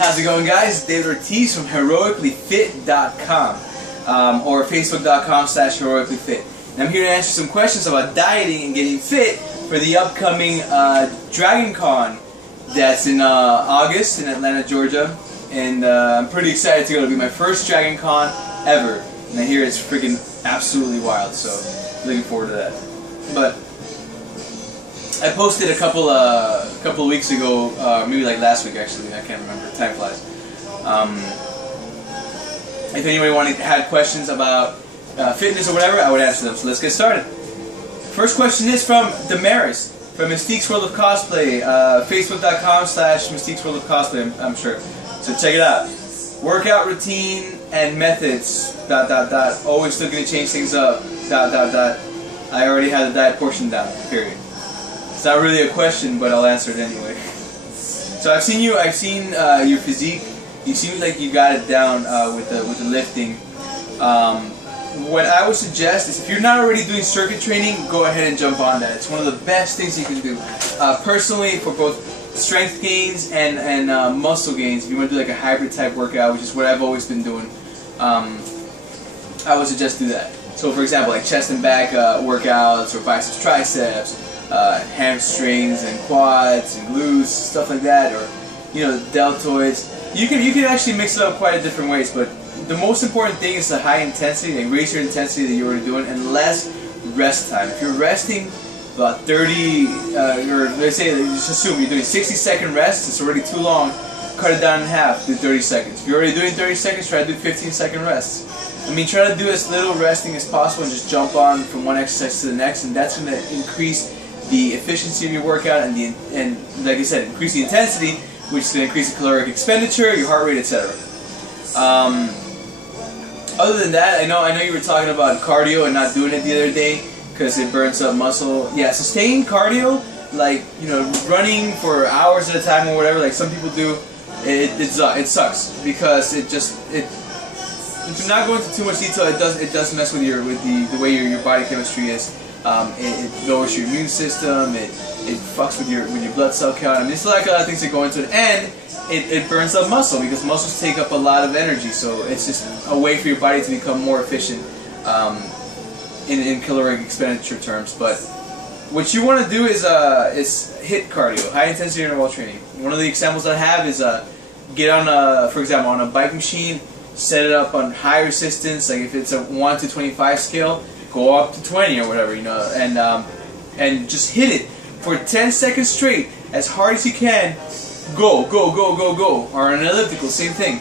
How's it going, guys? David Ortiz from heroicallyfit.com or facebook.com/heroicallyfit. And I'm here to answer some questions about dieting and getting fit for the upcoming DragonCon that's in August in Atlanta, Georgia. And I'm pretty excited to go. It'll be my first DragonCon ever. And I hear it's freaking absolutely wild, so looking forward to that. But I posted a couple of weeks ago, maybe like last week actually, I can't remember, time flies. If anybody had questions about fitness or whatever, I would answer them. So let's get started. First question is from Damaris, from Mystique's World of Cosplay, facebook.com/Mystique's World of Cosplay, I'm sure. So check it out. Workout routine and methods, ... Always looking to change things up, ... I already had the diet portion down, period. It's not really a question, but I'll answer it anyway. So I've seen your physique. You seem like you got it down with the lifting. What I would suggest is, if you're not already doing circuit training, go ahead and jump on that. It's one of the best things you can do. Personally, for both strength gains and muscle gains, if you want to do like a hybrid type workout, which is what I've always been doing, I would suggest do that. So for example, like chest and back workouts, or biceps, triceps, hamstrings and quads and glutes, stuff like that, or deltoids. You can actually mix it up quite a different ways, but the most important thing is the high intensity. Like, raise your intensity that you're already doing, and less rest time. If you're resting about 30, or let's say, just assume you're doing 60-second rest, it's already too long. Cut it down in half, do 30 seconds. If you're already doing 30 seconds, try to do 15-second rests. I mean, try to do as little resting as possible and just jump on from one exercise to the next, and that's going to increase the efficiency of your workout and like I said, increase the intensity, which is going to increase the caloric expenditure, your heart rate, etc. Other than that, I know you were talking about cardio and not doing it the other day because it burns up muscle. Yeah, sustained cardio, like running for hours at a time or whatever, like some people do, it sucks because if you're not going into too much detail, it does mess with the way your body chemistry is. It lowers your immune system. It fucks with your blood cell count. I mean, there's like a lot of things that go into it, and it burns up muscle because muscles take up a lot of energy. So it's just a way for your body to become more efficient in caloric expenditure terms. But what you want to do is hit cardio, high intensity interval training. One of the examples I have is get on for example, on a bike machine, set it up on high resistance. Like if it's a 1 to 25 scale, go up to 20 or whatever, and just hit it for 10 seconds straight, as hard as you can. Go. Or an elliptical, same thing.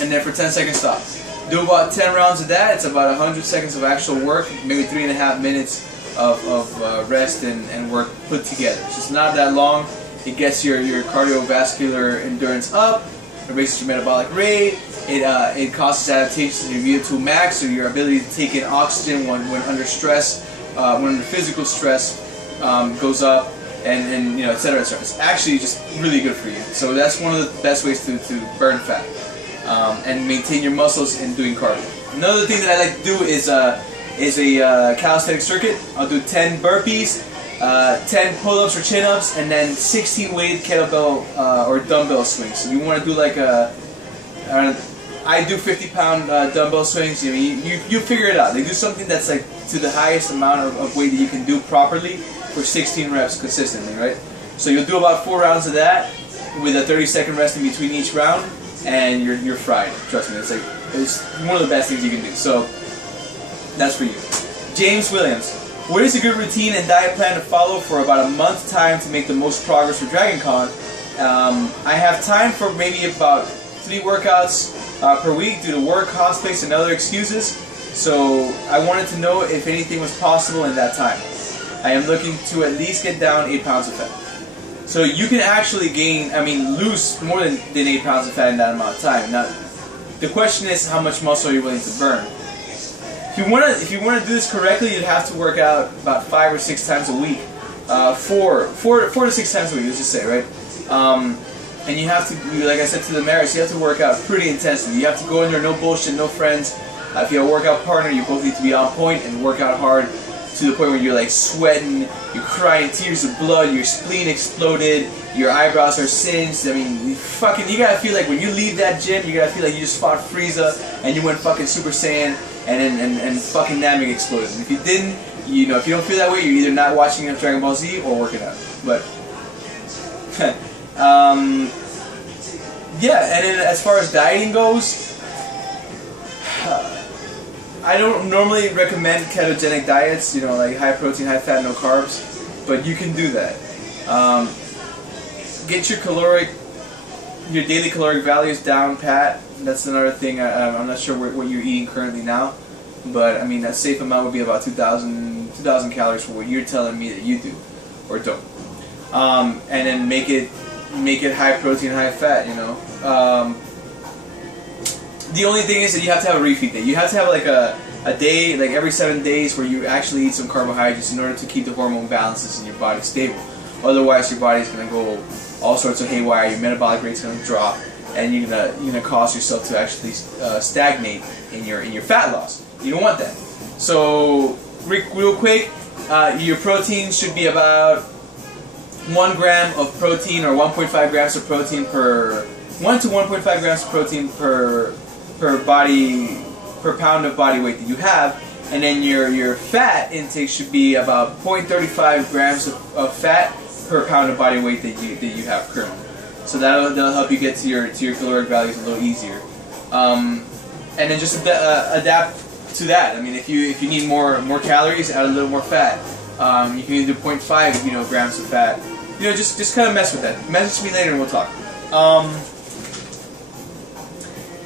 And then for 10 seconds stop. Do about 10 rounds of that. It's about 100 seconds of actual work, maybe 3.5 minutes of rest and work put together. So it's not that long. It gets your cardiovascular endurance up. It raises your metabolic rate. It causes adaptations in your VO2 max, or your ability to take in oxygen when under stress, when under physical stress, goes up, and etc. It's actually just really good for you. So that's one of the best ways to burn fat and maintain your muscles in doing cardio. Another thing that I like to do is a calisthenic circuit. I'll do 10 burpees, 10 pull-ups or chin-ups, and then 16 weighted kettlebell or dumbbell swings. So you want to do like I do 50-pound dumbbell swings. You figure it out. They do something that's like to the highest amount of weight that you can do properly for 16 reps consistently, right? So you'll do about 4 rounds of that with a 30-second rest in between each round, and you're fried. Trust me, it's one of the best things you can do. So that's for you. James Williams, what is a good routine and diet plan to follow for about a month's time to make the most progress for DragonCon? I have time for maybe about 3 workouts per week due to work, cosplays, and other excuses. So I wanted to know if anything was possible in that time. I am looking to at least get down 8 pounds of fat. So you can actually lose more than 8 pounds of fat in that amount of time. Now, the question is, how much muscle are you willing to burn? If you want to do this correctly, you'd have to work out about 5 or 6 times a week, 4 to 6 times a week. Let's just say, right? And you have to, like I said to the Maris, you have to work out pretty intensely. You have to go in there, no bullshit, no friends. If you have a workout partner, you both need to be on point and work out hard to the point where you're like sweating, you're crying tears of blood, your spleen exploded, your eyebrows are singed. I mean, you gotta feel like when you leave that gym, you gotta feel like you just fought Frieza and you went fucking Super Saiyan and fucking Namek exploded. And if you didn't, you know, if you don't feel that way, you're either not watching enough Dragon Ball Z or working out. But yeah, and then as far as dieting goes, I don't normally recommend ketogenic diets, you know, like high protein, high fat, no carbs, but you can do that. Get your daily caloric values down pat. That's another thing. I'm not sure what you're eating currently now, but I mean, a safe amount would be about 2,000 calories for what you're telling me that you do or don't. And then make it high protein, high fat, you know. The only thing is that you have to have a refeed day. You have to have like a day, like every 7 days, where you actually eat some carbohydrates in order to keep the hormone balances in your body stable. Otherwise, your body's gonna go all sorts of haywire. Your metabolic rate's gonna drop, and you're gonna cause yourself to actually stagnate in your fat loss. You don't want that. So, real quick, your protein should be about 1 gram of protein or 1.5 grams of protein per 1 to 1.5 grams of protein per pound of body weight that you have, and then your fat intake should be about 0.35 grams of fat per pound of body weight that you have currently. So that'll help you get to your caloric values a little easier, and then just adapt to that. I mean, if you need more calories, add a little more fat. You can either 0.5 grams of fat. You know, just kind of mess with that. Message me later and we'll talk.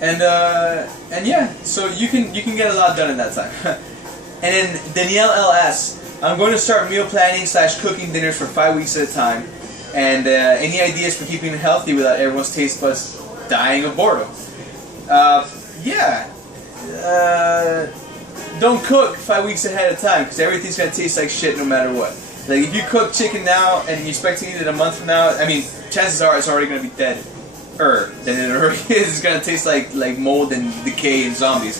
And yeah, so you can get a lot done in that time. And then Danielle LS, I'm going to start meal planning / cooking dinners for 5 weeks at a time. And any ideas for keeping it healthy without everyone's taste buds dying of boredom? Yeah. Don't cook 5 weeks ahead of time, because everything's gonna taste like shit no matter what. Like if you cook chicken now and you expect to eat it a month from now, I mean, chances are it's already gonna be dead. Than it already is. It's gonna taste like mold and decay and zombies.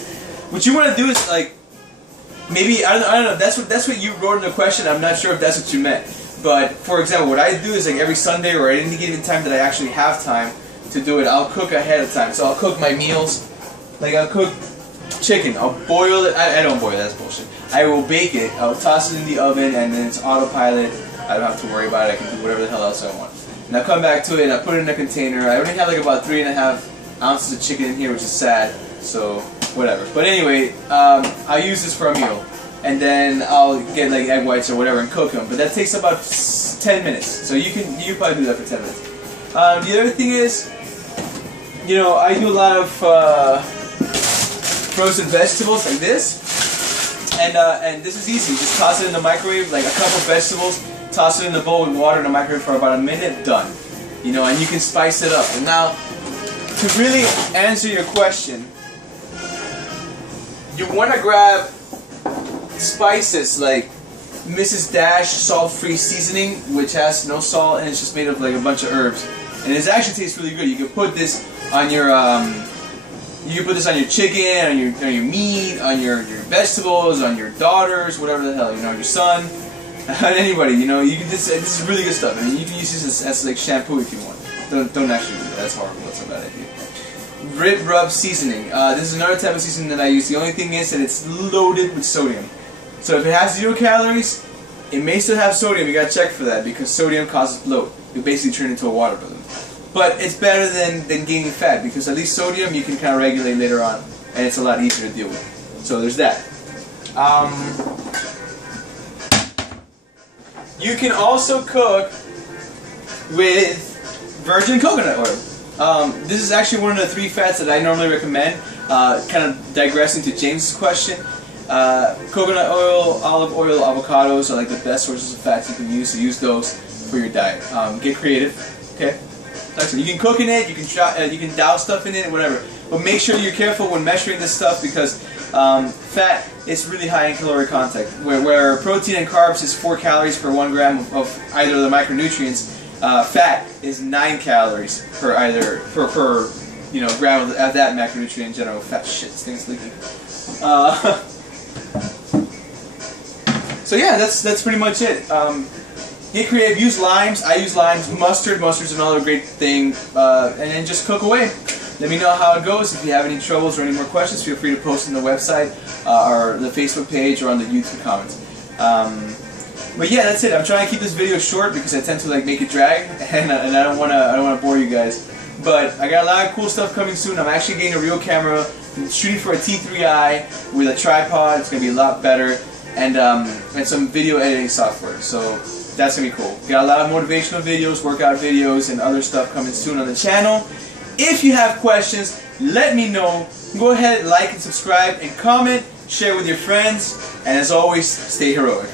What you want to do is like, maybe I don't know. That's what you wrote in the question. I'm not sure if that's what you meant. But for example, what I do is like every Sunday or at any given time that I actually have time to do it, I'll cook ahead of time. So I'll cook my meals. Like I'll cook chicken. I'll boil it. I don't boil it. That's bullshit. I will bake it. I'll toss it in the oven and then it's autopilot. I don't have to worry about it. I can do whatever the hell else I want. And I come back to it and I put it in a container. I only have like about 3.5 ounces of chicken in here, which is sad, so whatever. But anyway, I'll use this for a meal. And then I'll get like egg whites or whatever and cook them. But that takes about 10 minutes. So you probably do that for 10 minutes. The other thing is, you know, I do a lot of frozen vegetables like this. And this is easy. Just toss it in the microwave, like a couple vegetables. Toss it in the bowl with water in the microwave for about a minute, done. You know, and you can spice it up. And now, to really answer your question, you want to grab spices like Mrs. Dash salt-free seasoning, which has no salt and it's just made of like a bunch of herbs. And it actually tastes really good. You can put this on your chicken, on your meat, on your vegetables, on your daughters, whatever the hell, you know, your son. On anybody, you know, you can just, this is really good stuff. I mean, you can use this as like shampoo if you want. Don't actually do that. That's horrible. That's a bad idea. Rib rub seasoning. This is another type of seasoning that I use. The only thing is that it's loaded with sodium. So if it has 0 calories, it may still have sodium. You gotta check for that because sodium causes bloat. You basically turn into a water balloon. But it's better than gaining fat because at least sodium you can kind of regulate later on, and it's a lot easier to deal with. So there's that. You can also cook with virgin coconut oil. This is actually one of the 3 fats that I normally recommend. Kind of digressing to James's question. Coconut oil, olive oil, avocados are like the best sources of fats you can use, so use those for your diet. Get creative, okay? You can cook in it, you can douse stuff in it, whatever. But make sure you're careful when measuring this stuff because fat is really high in caloric content. Where protein and carbs is 4 calories per 1 gram of either of the micronutrients, fat is 9 calories per gram of that macronutrient in general. Fat shit, this thing's leaking. So yeah, that's pretty much it. Get creative. Use limes. I use limes. Mustard's another great thing. And then just cook away. Let me know how it goes. If you have any troubles or any more questions, feel free to post on the website or the Facebook page or on the YouTube comments. But yeah, that's it. I'm trying to keep this video short because I tend to like make it drag, and I don't wanna bore you guys. But I got a lot of cool stuff coming soon. I'm actually getting a real camera. I'm shooting for a T3i with a tripod. It's gonna be a lot better, and some video editing software. So that's gonna be cool. Got a lot of motivational videos, workout videos, and other stuff coming soon on the channel. If you have questions, let me know. Go ahead, like and subscribe and comment, share with your friends, and as always, stay heroic.